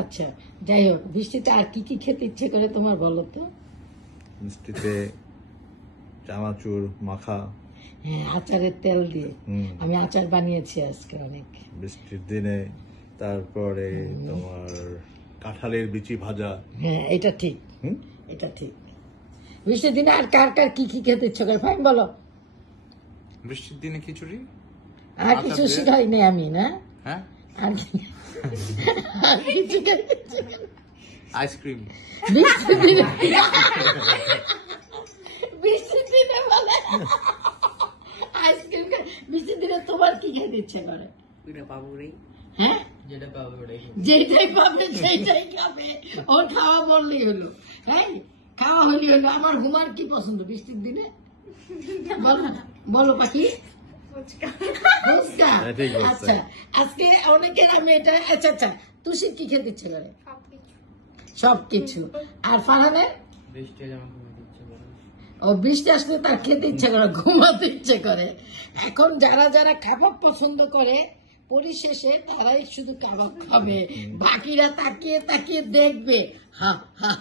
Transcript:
আচ্ছা, যাই হোক, বৃষ্টিতে আর কি কি খেতে ইচ্ছে করে তোমার বলো তো? মিষ্টিতে চানাচুর মাখা। হ্যাঁ, আচারের তেল দিয়ে। আমি আচার বানিয়েছি আজকে অনেক বৃষ্টির দিনে। তারপরে তোমার কাঁঠালের বিচি ভাজা। হ্যাঁ, এটা ঠিক, এটা ঠিক। বৃষ্টির দিনে আর কার কার কি কি খেতে ইচ্ছে করে ফাইন বলো। বৃষ্টির দিনে খিচুড়ি আর কিছু শিখাইনি আমি, না? হ্যাঁ, আর আর কিছু খেতে ইচ্ছে করে? আইসক্রিম। বৃষ্টির দিনে বৃষ্টির দিনে বলে আইসক্রিম। বৃষ্টির দিনে তোমার কি খেতে ইচ্ছে করে? হ্যাঁ, যেটাই পাবে সেইটাই খাবে। ওর খাওয়া বললেই হলো। হ্যাঁ, খাওয়া হলেই হলো। আমার ঘুমার কি পছন্দ বৃষ্টির দিনে? বলো, বলো পাখি। ফুচকা। আচ্ছা, আজকে অনেকের আমি এটা। আচ্ছা আচ্ছা, তুষির কি খেতে ইচ্ছে করে? সবকিছু। আর ফারহানের? ও, বৃষ্টি আসলে তার খেতে ইচ্ছে করে, ঘুমাতে ইচ্ছে করে। এখন যারা যারা কাবাব পছন্দ করে পরিশেষে তারাই শুধু কাবাব খাবে, বাকিরা তাকিয়ে তাকিয়ে দেখবে। হা হা।